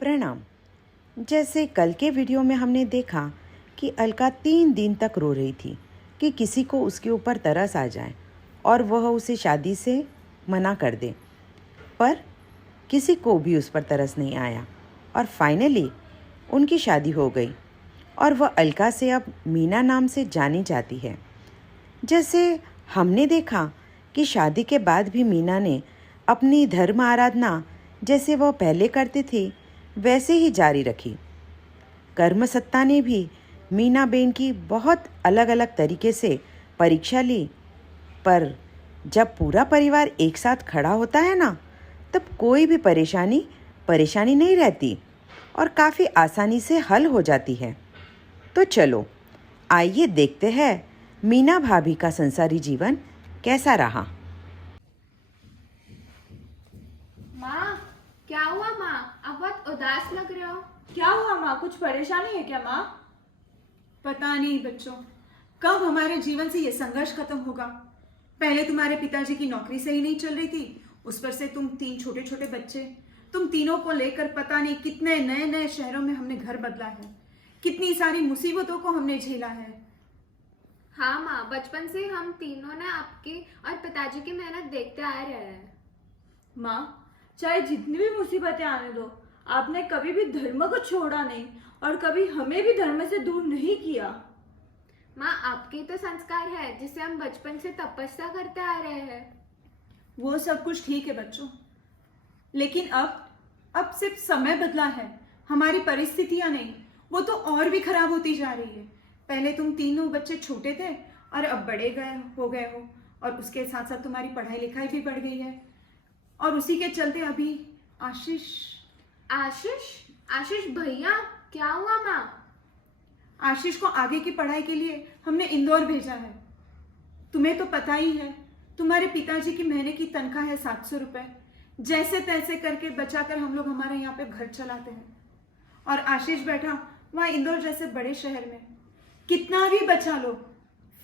प्रणाम। जैसे कल के वीडियो में हमने देखा कि अलका 3 दिन तक रो रही थी कि किसी को उसके ऊपर तरस आ जाए और वह उसे शादी से मना कर दे, पर किसी को भी उस पर तरस नहीं आया और फाइनली उनकी शादी हो गई और वह अलका से अब मीना नाम से जानी जाती है। जैसे हमने देखा कि शादी के बाद भी मीना ने अपनी धर्म आराधना जैसे वह पहले करते थे वैसे ही जारी रखी। कर्म सत्ता ने भी मीना बेन की बहुत अलग अलग तरीके से परीक्षा ली, पर जब पूरा परिवार एक साथ खड़ा होता है ना, तब कोई भी परेशानी नहीं रहती और काफ़ी आसानी से हल हो जाती है। तो चलो आइए देखते हैं मीना भाभी का संसारी जीवन कैसा रहा। माँ, क्या हुआ माँ? आप बहुत उदास लग रहे हो। क्या हुआ माँ? कुछ परेशानी है क्या माँ? पता नहीं बच्चों, कब हमारे जीवन से ये संघर्ष खत्म होगा। पहले तुम्हारे पिताजी की नौकरी सही नहीं चल रही थी, उस पर से तुम 3 छोटे छोटे बच्चे, तुम तीनों को लेकर पता नहीं कितने नए नए शहरों में हमने घर बदला है, कितनी सारी मुसीबतों को हमने झेला है। हाँ माँ, बचपन से हम तीनों ने आपकी और पिताजी की मेहनत देखते आ रहे हैं। माँ, चाहे जितनी भी मुसीबतें आने दो, आपने कभी भी धर्म को छोड़ा नहीं और कभी हमें भी धर्म से दूर नहीं किया। माँ, आपके तो संस्कार है जिसे हम बचपन से तपस्या करते आ रहे हैं। वो सब कुछ ठीक है बच्चों, लेकिन अब सिर्फ समय बदला है, हमारी परिस्थितियां नहीं। वो तो और भी खराब होती जा रही है। पहले तुम तीनों बच्चे छोटे थे और अब बड़े हो गए हो, और उसके साथ साथ तुम्हारी पढ़ाई लिखाई भी बढ़ गई है, और उसी के चलते अभी आशीष भैया, क्या हुआ माँ? आशीष को आगे की पढ़ाई के लिए हमने इंदौर भेजा है। तुम्हें तो पता ही है, तुम्हारे पिताजी की महीने की तनख्वाह है 700 रुपए। जैसे तैसे करके बचाकर हम लोग हमारे यहाँ पे घर चलाते हैं, और आशीष बैठा वहाँ इंदौर जैसे बड़े शहर में। कितना भी बचा लो,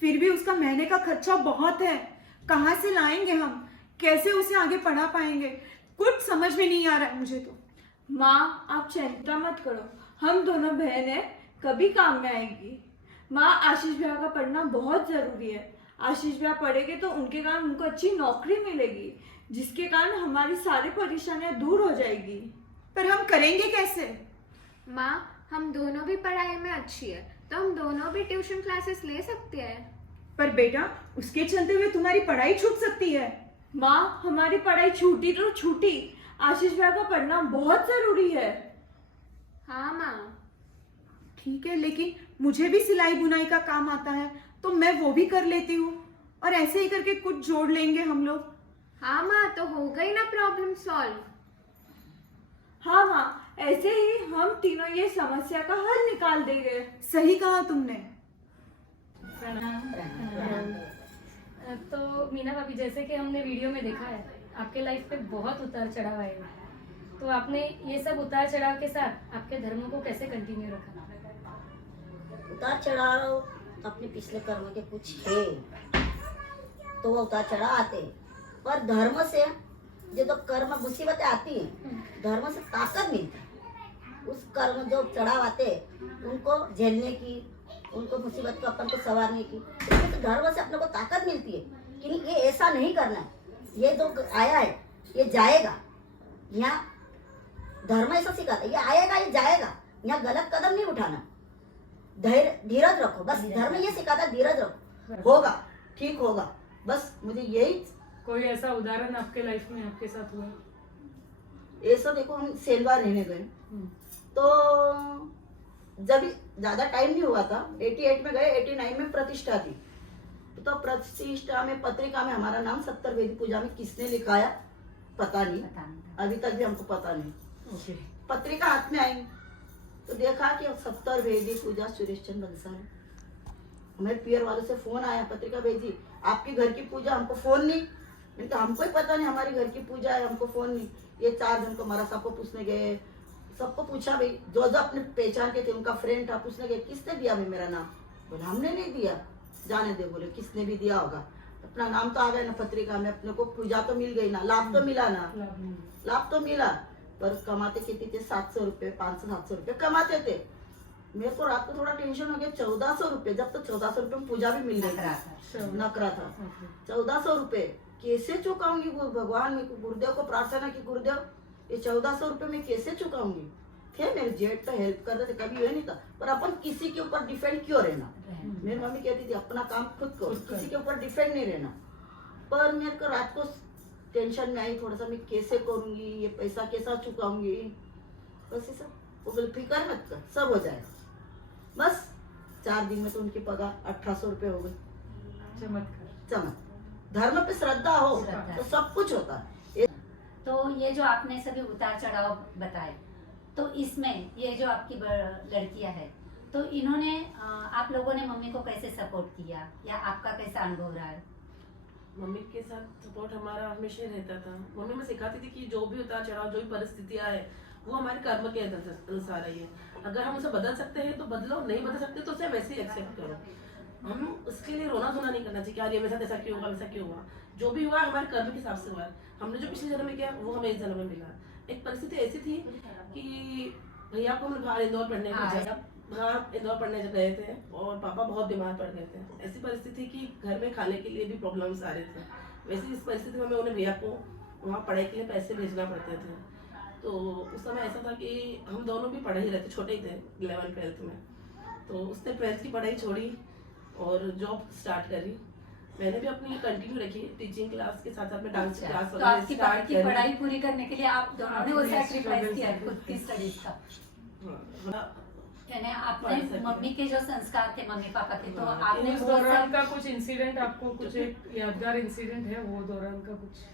फिर भी उसका महीने का खर्चा बहुत है। कहाँ से लाएंगे हम? कैसे उसे आगे पढ़ा पाएंगे? कुछ समझ में नहीं आ रहा है मुझे तो। माँ, आप चिंता मत करो, हम दोनों बहनें कभी काम में आएंगी। माँ, आशीष भैया का पढ़ना बहुत जरूरी है। आशीष भैया पढ़ेंगे तो उनके कारण उनको अच्छी नौकरी मिलेगी, जिसके कारण हमारी सारी परेशानियां दूर हो जाएगी। पर हम करेंगे कैसे? माँ, हम दोनों भी पढ़ाई में अच्छी है, तो हम दोनों भी ट्यूशन क्लासेस ले सकते हैं। पर बेटा, उसके चलते हुए तुम्हारी पढ़ाई छूट सकती है। माँ, हमारी पढ़ाई छूटी तो छूटी, आशीष भैया का पढ़ना बहुत जरूरी है। हाँ माँ। ठीक है, लेकिन मुझे भी सिलाई बुनाई का काम आता है, तो मैं वो भी कर लेती हूँ, और ऐसे ही करके कुछ जोड़ लेंगे हम लोग। हाँ माँ, तो हो गई ना प्रॉब्लम सॉल्व। हाँ माँ, ऐसे ही हम तीनों ये समस्या का हल निकाल देंगे। सही कहा तुमने। तो मीना भाभी, जैसे कि हमने वीडियो में देखा है, आपके लाइफ पे बहुत उतार चढ़ाव आए, तो आपने ये सब उतार चढ़ाव के साथ आपके धर्म को कैसे कंटिन्यू रखा? उतार चढ़ाव अपने पिछले कर्म के कुछ है, तो वो उतार चढ़ाव आते, पर धर्म से जो तो कर्म मुसीबतें आती हैं, धर्म से ताकत मिलती है। उस कर्म जो चढ़ाव आते उनको झेलने की, उनको मुसीबत को अपन को संवारने की, तो धर्म से अपने को ताकत मिलती है कि नहीं, ये ऐसा नहीं करना है, ये जो आया है ये जाएगा। यहाँ धर्म ऐसा सिखाता है, ये आएगा ये जाएगा, यहाँ गलत कदम नहीं उठाना, धीरज रखो। बस धर्म ये सिखाता, धीरज रखो, होगा, ठीक होगा। बस मुझे यही। कोई ऐसा उदाहरण आपके लाइफ में आपके साथ हुआ? ऐसा देखो, हम सेलवा रहने गए, तो जब ज्यादा टाइम नहीं हुआ था, 88 में गए, 89 में प्रतिष्ठा थी, तो प्रतिष्ठा में पत्रिका में हमारा नाम 70 वेदी पूजा में किसने लिखाया पता नहीं, अभी तक भी हमको पता नहीं। पत्रिका हाथ में आई तो देखा कि 70 वेदी पूजा सुरेश चंद्र बंसाल। हमें पियर वालों से फोन आया, पत्रिका भेजी, आपके घर की पूजा, हमको फोन नहीं। मैंने कहा हमको ही पता नहीं हमारी घर की पूजा है, हमको फोन नहीं। ये 4 जन को हमारा सबको पूछने गए, सबको पूछा भाई, जो अपने पहचान के थे उनका फ्रेंड था, पूछने गए किसने दिया भाई मेरा नाम? बोले हमने नहीं दिया। जाने दे, बोले किसने भी दिया होगा, अपना नाम तो आ गया ना पत्रिका में, अपने को पूजा तो मिल गई ना, लाभ तो मिला ना, लाभ तो मिला। पर कमाते कितने थे, 700 रुपये, 500-700 रुपये कमाते थे। मेरे को रात को थोड़ा टेंशन हो गया, 1400 रुपये, जब तक 1400 रुपये में पूजा भी मिल रही थी, नकरा था। 1400 रुपये कैसे चुकाऊंगी भगवान, मेरे को गुरुदेव को प्रार्थना की, गुरुदेव ये 1400 रुपये मैं कैसे चुकाऊंगी। थे मेरे जेठ तो हेल्प कर रहे थे, कभी ये नहीं था, पर अपन किसी के ऊपर डिपेंड क्यों रहना। मेरी मम्मी कहती थी अपना काम खुद करो, किसी के ऊपर डिपेंड नहीं रहना। पर मेरे को रात को टेंशन में आई थोड़ा सा, मैं कैसे करूंगी, ये पैसा कैसा चुकाऊंगी। बस ऐसा वो बोले फिक्र मत कर, सब हो जाएगा। बस 4 दिन में तो उनकी पगार 1800 रुपये हो गई। चमत्कार। धर्म पे श्रद्धा हो तो सब कुछ होता है। तो ये जो आपने सभी उतार चढ़ाव बताए, तो इसमें ये जो आपकी लड़कियां है, तो इन्होंने आप लोगों ने मम्मी को कैसे सपोर्ट किया या आपका कैसा अनुभव रहा है? मम्मी के साथ सपोर्ट हमारा हमेशा ही रहता था। मम्मी में सिखाती थी कि जो भी उतार चढ़ाव, जो भी परिस्थितियां है, वो हमारे कर्म के अनुसार ही है। अगर हम उसे बदल सकते हैं तो बदलो, नहीं बदल सकते तो उसे वैसे ही एक्सेप्ट करो। हम उसके लिए रोना धोना नहीं करना चाहिए कि यार ये मेरे साथ ऐसा क्यों हुआ, वैसा क्यों हुआ। जो भी हुआ हमारे कर्म के हिसाब से हुआ। हमने जो पिछले जन्म में किया वो हमें इस जन्म में मिला। एक परिस्थिति ऐसी थी कि भैया को हम बाहर इंदौर पढ़ने गए थे और पापा बहुत बीमार पड़ गए थे। ऐसी परिस्थिति कि घर में खाने के लिए भी प्रॉब्लम्स आ रहे थे। वैसे इस परिस्थिति में हमें उन्हें भैया को वहाँ पढ़ाई के लिए पैसे भेजना पड़ते थे। तो उस समय ऐसा था कि हम दोनों भी पढ़े ही रहते, छोटे ही थे 11th-12th में। तो उसने 12th की पढ़ाई छोड़ी और जॉब स्टार्ट करी। मैंने भी अपनी कंटिन्यू रखी टीचिंग क्लास के साथ साथ में डांस क्लास तो आपकी बात की पढ़ाई पूरी करने के लिए आप दोनों ने वो सैक्रिफाइस किया खुद की स्टडीज का। यानी आपने मम्मी के जो संस्कार थे मम्मी पापा के, तो आपने उस दौरान का कुछ इंसिडेंट, आपको कुछ एक यादगार इंसिडेंट है वो दौरान का कुछ?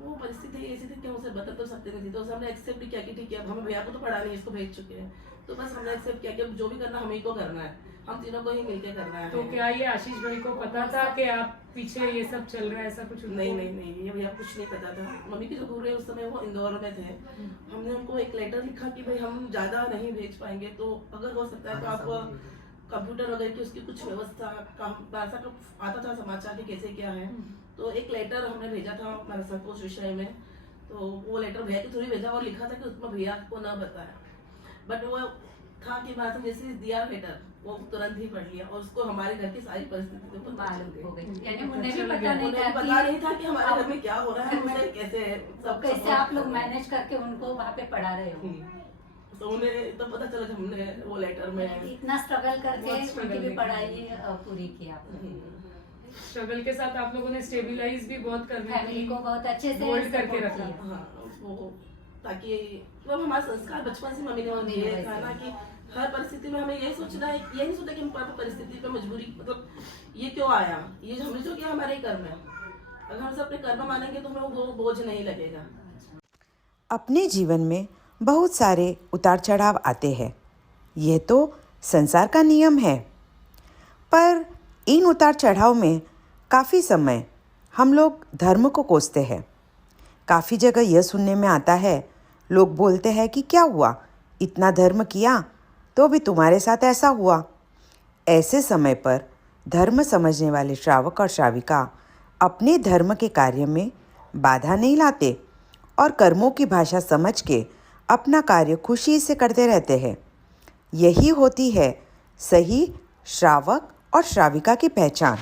वो परिस्थिति ऐसी थी कि हम उसे बता तो सकते नहीं थे, तो हमने एक्सेप्ट किया कि ठीक है अब हमें भैया को तो पढ़ा नहीं, इसको भेज चुके हैं, तो बस हमने एक्सेप्ट किया कि जो भी करना हमें को करना है, हम तीनों को ही मिलके करना है। तो क्या ये आशीष भाई को पता था कि आप पीछे ये सब चल रहा है, ऐसा कुछ? नहीं, ये भैया कुछ नहीं पता था। मम्मी के जो गुरु है उस समय वो इंदौर में थे। हमने उनको एक लेटर लिखा कि भाई हम ज्यादा नहीं भेज पाएंगे, तो अगर हो सकता है तो आप कंप्यूटर वगैरह की उसकी कुछ व्यवस्था का आता था समाचार की कैसे क्या है, तो एक लेटर हमने भेजा था हमारे संकोच विषय में। तो वो लेटर भैया के थ्रू भेजा और लिखा था कि उसमें भैया को न बताया, बट वो था कि माता जैसे दिया लेटर वो तुरंत ही पढ़ लिया और उसको हमारे घर की सारी परिस्थिति को मालूम हो गई। यानी उन्हें भी पता नहीं था कि हमारे घर में क्या हो रहा है, हमें कैसे आप लोग मैनेज करके उनको वहाँ पे पढ़ा रहे हो। तो उन्हें तो पता चला जब हमने वो लेटर में इतना स्ट्रगल करके उनकी भी पढ़ाई पूरी की आपने। स्ट्रगल के साथ आप लोगों ने स्टेबलाइज भी बहुत कर फैमिली को बहुत अच्छे से होल्ड करके support रखा। किया। वो ताकि वो हमारा संस्कार बचपन से मम्मी ने वो दिए था ना कि हर परिस्थिति में हमें यही सोचना है, ये नहीं सोचा कि हम परिस्थिति पे मजबूरी, मतलब ये क्यों आया, ये हमने जो किया हमारे कर्म है। अगर हम सब अपने कर्म मानेंगे तो हमें वो बोझ नहीं लगेगा। अपने जीवन में बहुत सारे उतार चढ़ाव आते हैं, यह तो संसार का नियम है। पर इन उतार चढ़ाव में काफ़ी समय हम लोग धर्म को कोसते हैं। काफ़ी जगह यह सुनने में आता है, लोग बोलते हैं कि क्या हुआ, इतना धर्म किया तो भी तुम्हारे साथ ऐसा हुआ। ऐसे समय पर धर्म समझने वाले श्रावक और श्राविका अपने धर्म के कार्य में बाधा नहीं लाते और कर्मों की भाषा समझ के अपना कार्य खुशी से करते रहते हैं। यही होती है सही श्रावक और श्राविका की पहचान।